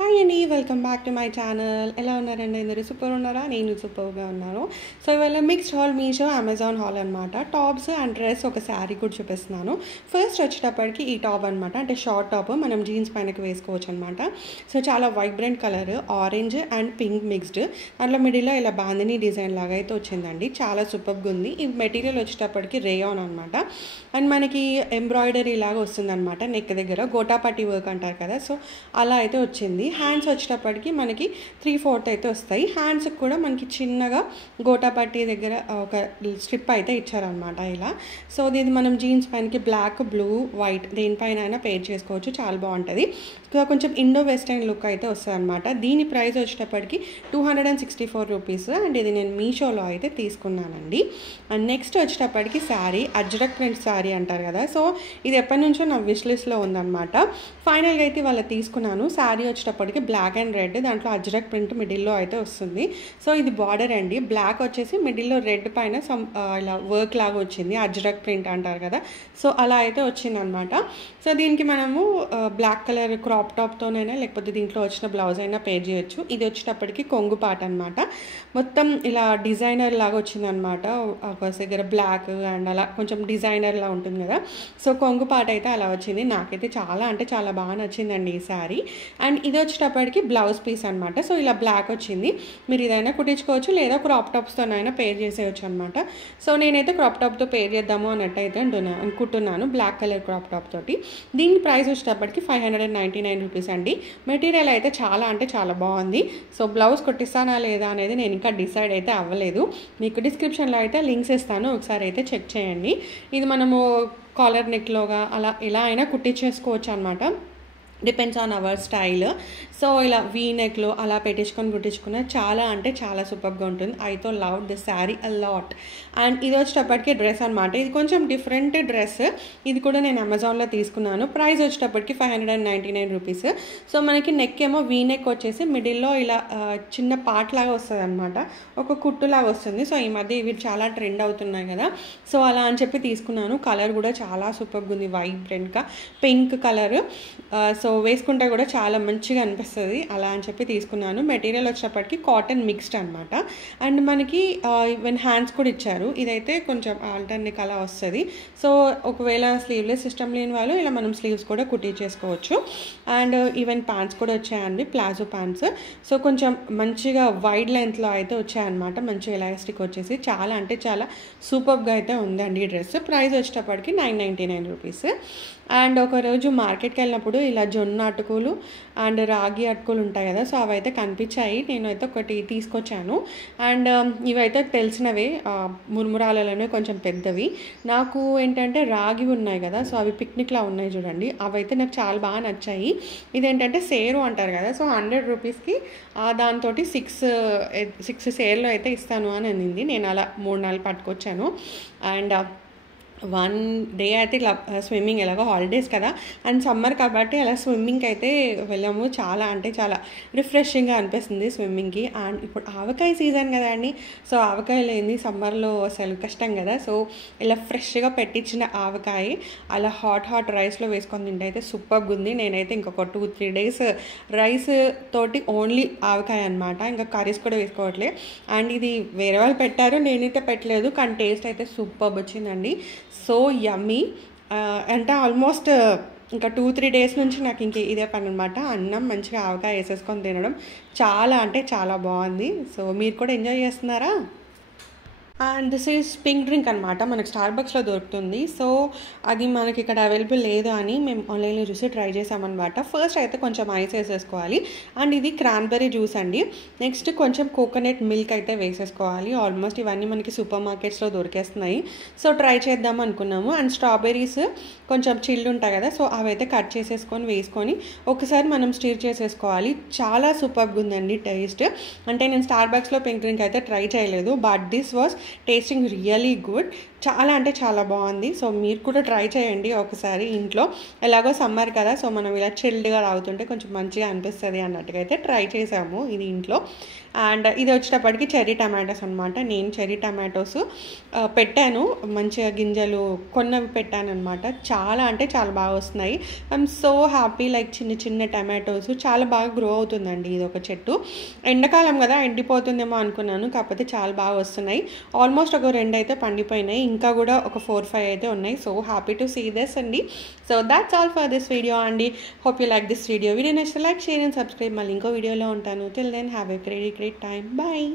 Hi అండి, welcome back to my channel. ఎలా ఉన్నారండి? అందరూ సూపర్ ఉన్నారా? నేను సూపర్గా ఉన్నాను. సో ఇవాళ mixed hall, Meesho, Amazon hall అనమాట. టాప్స్ అండ్ డ్రెస్, ఒక శారీ కూడా చూపిస్తున్నాను. ఫస్ట్ వచ్చేటప్పటికి ఈ టాప్ అనమాట, అంటే షార్ట్ టాప్ మనం జీన్స్ పైనకి వేసుకోవచ్చు అనమాట. సో చాలా vibrant colour, orange and pink mixed. దాంట్లో మిడిల్లో ఇలా బాందిని డిజైన్ లాగా అయితే వచ్చిందండి. చాలా సూపర్గా ఉంది. ఈ మెటీరియల్ వచ్చేటప్పటికి రేయాన్ అనమాట. అండ్ మనకి ఎంబ్రాయిడరీ లాగా వస్తుంది అనమాట. నెక్ దగ్గర గోటాపట్టి వర్క్ అంటారు కదా, సో అలా అయితే వచ్చింది. హ్యాండ్స్ వచ్చేటప్పటికి మనకి 3/4 అయితే వస్తాయి. హ్యాండ్స్కి కూడా మనకి చిన్నగా గోటాపట్టి దగ్గర ఒక స్ట్రిప్ అయితే ఇచ్చారనమాట ఇలా. సో ఇది మనం జీన్స్ పైనకి బ్లాక్, బ్లూ, వైట్ దేనిపైన అయినా పేర్ చేసుకోవచ్చు. చాలా బాగుంటుంది. కొంచెం ఇండో వెస్టర్న్ లుక్ అయితే వస్తుంది అనమాట. దీని ప్రైస్ వచ్చేటప్పటికి 264 రూపీస్. అండ్ ఇది నేను మీషోలో అయితే తీసుకున్నానండి. అండ్ నెక్స్ట్ వచ్చేటప్పటికి శారీ, అజ్రక్ ప్రింట్ శారీ అంటారు కదా, సో ఇది ఎప్పటి నుంచో నా విష్ లిస్ట్లో ఉందన్నమాట. ఫైనల్గా అయితే వాళ్ళ తీసుకున్నాను. శారీ వచ్చేటప్పటికి బ్లాక్ అండ్ రెడ్, దాంట్లో అజ్రక్ ప్రింట్ మిడిల్లో అయితే వస్తుంది. సో ఇది బార్డర్ అండి, బ్లాక్ వచ్చేసి మిడిల్లో రెడ్ పైన ఇలా వర్క్ లాగా వచ్చింది. అజ్రక్ ప్రింట్ అంటారు కదా, సో అలా అయితే వచ్చిందనమాట. సో దీనికి మనము బ్లాక్ కలర్ క్రాప్ టాప్తోనైనా లేకపోతే దీంట్లో వచ్చిన బ్లౌజ్ అయినా పేర్ చేయొచ్చు. ఇది వచ్చేటప్పటికి కొంగు పాట అనమాట. మొత్తం ఇలా డిజైనర్ లాగా వచ్చిందనమాట. ఒక దగ్గర బ్లాక్ అండ్ అలా కొంచెం డిజైనర్ లా ఉంటుంది కదా, సో కొంగు పాట అయితే అలా వచ్చింది. నాకైతే చాలా అంటే చాలా బాగా నచ్చిందండి ఈ శారీ. అండ్ ఇది వచ్చేటప్పటికి బ్లౌజ్ పీస్ అనమాట. సో ఇలా బ్లాక్ వచ్చింది. మీరు ఇదైనా కుట్టించుకోవచ్చు లేదా క్రాప్ టాప్స్తోనైనా పేర్ చేసేయచ్చు అనమాట. సో నేనైతే క్రాప్ టాప్తో పేర్ చేద్దాము అన్నట్టయితే అనుకుంటున్నాను, బ్లాక్ కలర్ క్రాప్ టాప్ తోటి. దీని ప్రైస్ వచ్చేటప్పటికి 599 రూపీస్ అండి. మెటీరియల్ అయితే చాలా అంటే చాలా బాగుంది. సో బ్లౌజ్ కుట్టిస్తానా లేదా అనేది నేను ఇంకా డిసైడ్ అయితే అవ్వలేదు. మీకు డిస్క్రిప్షన్లో అయితే లింక్స్ ఇస్తాను, ఒకసారి అయితే చెక్ చేయండి. ఇది మనము కాలర్ నెక్లోగా అలా ఇలా అయినా కుట్టించేసుకోవచ్చు అనమాట. Depends on our style. So ఇలా వీ నెక్లో అలా కుట్టించుకున్న చాలా అంటే చాలా సూపర్గా ఉంటుంది. ఐతో love the sari a lot. And ఇది వచ్చేటప్పటికి డ్రెస్ అనమాట. ఇది కొంచెం డిఫరెంట్ డ్రెస్. ఇది కూడా నేను అమెజాన్లో తీసుకున్నాను. ప్రైస్ వచ్చేటప్పటికి 599 రూపీస్. సో మనకి నెక్ ఏమో వీ నెక్ వచ్చేసి మిడిల్లో ఇలా చిన్న పార్ట్ లాగా వస్తుంది అనమాట, ఒక కుట్టులాగా వస్తుంది. సో ఈ మధ్య ఇవి చాలా ట్రెండ్ అవుతున్నాయి కదా, సో అలా అని చెప్పి తీసుకున్నాను. కలర్ కూడా చాలా సూపర్గా ఉంది, వైబ్రెంట్గా పింక్ కలర్. సో వేసుకుంటే కూడా చాలా మంచిగా అనిపిస్తుంది, అలా అని చెప్పి తీసుకున్నాను. మెటీరియల్ వచ్చేటప్పటికి కాటన్ మిక్స్డ్ అనమాట. అండ్ మనకి ఈవెన్ హ్యాండ్స్ కూడా ఇచ్చారు. ఇదైతే కొంచెం ఆల్టర్నేట్ అలా వస్తుంది. సో ఒకవేళ స్లీవ్లెస్ ఇష్టం లేని వాళ్ళు ఇలా మనం స్లీవ్స్ కూడా కుట్టించేసుకోవచ్చు. అండ్ ఈవెన్ ప్యాంట్స్ కూడా వచ్చాయండి, ప్లాజో ప్యాంట్స్. సో కొంచెం మంచిగా వైడ్ లెంత్లో అయితే వచ్చాయన్నమాట, మంచిగా ఎలాస్టిక్ వచ్చేసి చాలా అంటే చాలా సూపర్గా అయితే ఉందండి ఈ డ్రెస్. ప్రైస్ వచ్చేటప్పటికి 999 రూపీస్. అండ్ ఒకరోజు మార్కెట్కి వెళ్ళినప్పుడు ఇలా జొన్న అటుకులు అండ్ రాగి అటుకులు ఉంటాయి కదా, సో అవైతే కనిపించాయి. నేనైతే ఒకటి తీసుకొచ్చాను. అండ్ ఇవైతే తెలిసినవే, మురుమురాలలోనే కొంచెం పెద్దవి. నాకు ఏంటంటే రాగి ఉన్నాయి కదా, సో అవి పిక్నిక్లా ఉన్నాయి చూడండి, అవైతే నాకు చాలా బాగా నచ్చాయి. ఇదేంటంటే సేరు అంటారు కదా, సో 100 రూపీస్కి దాంతో 6 సేర్లో అయితే ఇస్తాను అని అనింది. నేను అలా 3-4 పట్టుకొచ్చాను. అండ్ 1 డే అయితే ఇలా స్విమ్మింగ్, ఎలాగో హాలిడేస్ కదా అండ్ సమ్మర్ కాబట్టి అలా స్విమ్మింగ్కి అయితే వెళ్ళాము. చాలా అంటే చాలా రిఫ్రెషింగ్గా అనిపిస్తుంది స్విమ్మింగ్కి. అండ్ ఇప్పుడు ఆవకాయ సీజన్ కదా అండి, సో ఆవకాయ లేని సమ్మర్లో అసలు కష్టం కదా. సో ఇలా ఫ్రెష్గా పెట్టించిన ఆవకాయ అలా హాట్ రైస్లో వేసుకొని తింటే అయితే సూపర్గా ఉంది. నేనైతే ఇంకొక 2-3 డేస్ రైస్ తోటి ఓన్లీ ఆవకాయ అనమాట, ఇంకా కర్రీస్ కూడా వేసుకోవట్లే. అండ్ ఇది వేరే వాళ్ళు పెట్టారు, నేనైతే పెట్టలేదు, కానీ టేస్ట్ అయితే సూపర్ వచ్చిందండి. So yummy. అంటే ఆల్మోస్ట్ ఇంకా 2-3 డేస్ నుంచి నాకు ఇంక ఇదే పని అనమాట, అన్నం మంచిగా ఆవకాయ వేసేసుకొని తినడం. చాలా అంటే చాలా బాగుంది. సో మీరు కూడా ఎంజాయ్ చేస్తున్నారా? And this is pink drink అనమాట, మనకు స్టార్బక్స్లో దొరుకుతుంది. సో అది మనకి ఇక్కడ అవైలబుల్ లేదు అని మేము ఆన్లైన్లో చూసి ట్రై చేసామన్నమాట. ఫస్ట్ అయితే కొంచెం ఐస్ వేసేసుకోవాలి. అండ్ ఇది క్రాన్బెర్రీ జ్యూస్ అండి. నెక్స్ట్ కొంచెం కోకోనట్ మిల్క్ అయితే వేసేసుకోవాలి. ఆల్మోస్ట్ ఇవన్నీ మనకి సూపర్ మార్కెట్స్లో దొరికేస్తున్నాయి, సో ట్రై చేద్దాం అనుకున్నాము. అండ్ స్ట్రాబెర్రీస్ కొంచెం చిల్డ్ ఉంటాయి కదా, సో అవైతే కట్ చేసేసుకొని వేసుకొని ఒకసారి మనం స్టిర్ చేసేసుకోవాలి. చాలా సూపర్గా ఉందండి టేస్ట్. అంటే నేను స్టార్బక్స్లో పింక్ డ్రింక్ అయితే ట్రై చేయలేదు, but this was tasting really good. చాలా అంటే చాలా బాగుంది. సో మీరు కూడా ట్రై చేయండి ఒకసారి ఇంట్లో. ఎలాగో సమ్మర్ కదా, సో మనం ఇలా చిల్డ్గా తాగుతుంటే కొంచెం మంచిగా అనిపిస్తుంది అన్నట్టుగా అయితే ట్రై చేసాము ఇది ఇంట్లో. అండ్ ఇది వచ్చేటప్పటికి చెర్రీ టమాటోస్ అనమాట. నేను చెర్రీ టమాటోస్ పెట్టాను, మంచిగా గింజలు కొన్నవి పెట్టాను అనమాట. చాలా అంటే చాలా బాగా వస్తున్నాయి. I'm so happy. లైక్ చిన్న చిన్న టమాటోస్ చాలా బాగా గ్రో అవుతుందండి ఇది ఒక చెట్టు. ఎండాకాలం కదా ఎండిపోతుందేమో అనుకున్నాను, కాకపోతే చాలా బాగా వస్తున్నాయి. ఆల్మోస్ట్ ఒక 2 అయితే పండిపోయినాయి, ఇంకా కూడా ఒక 4-5 అయితే ఉన్నాయి. So happy to see this అండి. So that's all for this video అండి. Hope you like this video నచ్చితే లైక్, షేర్ అండ్ సబ్స్క్రైబ్. మళ్ళీ ఇంకో వీడియోలో ఉంటాను. Till then have a great time. Bye.